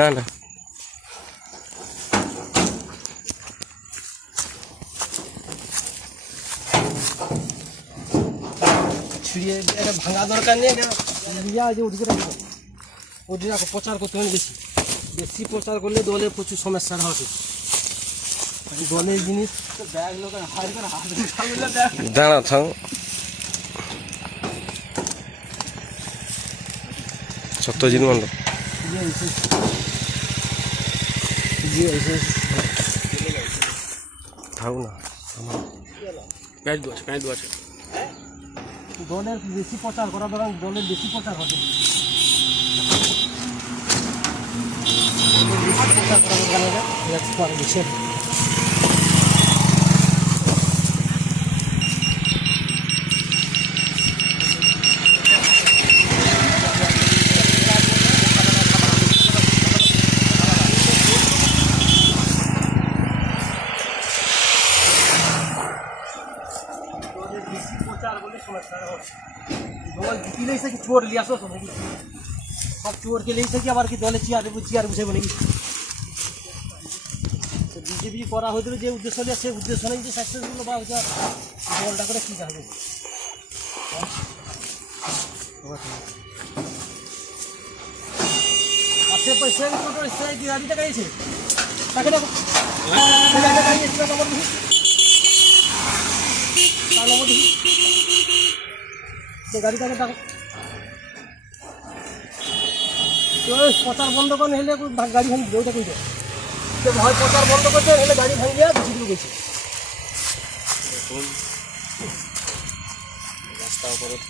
না না ছুঁড়িয়ে এটা ভাঙা দরকার নেই, যে উঠে রাখবো ওটি রাখো। প্রচার করতে হবে বেশি, বেশি প্রচার করলে দলের প্রচুর সমস্যার হবে। দলের জিনিস দাঁড়া থাম। সত্যজিৎ মন্ডল থাক না, দলের বেশি প্রচার করা দরকার, দলের বেশি প্রচার হবে। প্রচার করা দরকার চোর লিয়ে আসো নাকি? সব চোরকে লিয়েছে কি আবার কি দলে চেয়ার বসে নাকি? বিজেপি করা হয়েছিল যে উদ্দেশ্য নিয়ে, সেই উদ্দেশ্য নেই যে সাকসেসফুল বা দলটা করে কী যাবে। সে গাড়িটা গাড়িয়েছে তাকে দেখো, গাড়িটা গাড়িয়েছে গাড়িটাকে দেখো। প্রচার বন্ধ করে হেলে গাড়ি ভাঙি ওইটা কই যায়, হয় প্রচার বন্ধ করতে হেলে গাড়ি ভাঙি দেওয়া বেশি দূর গেছে।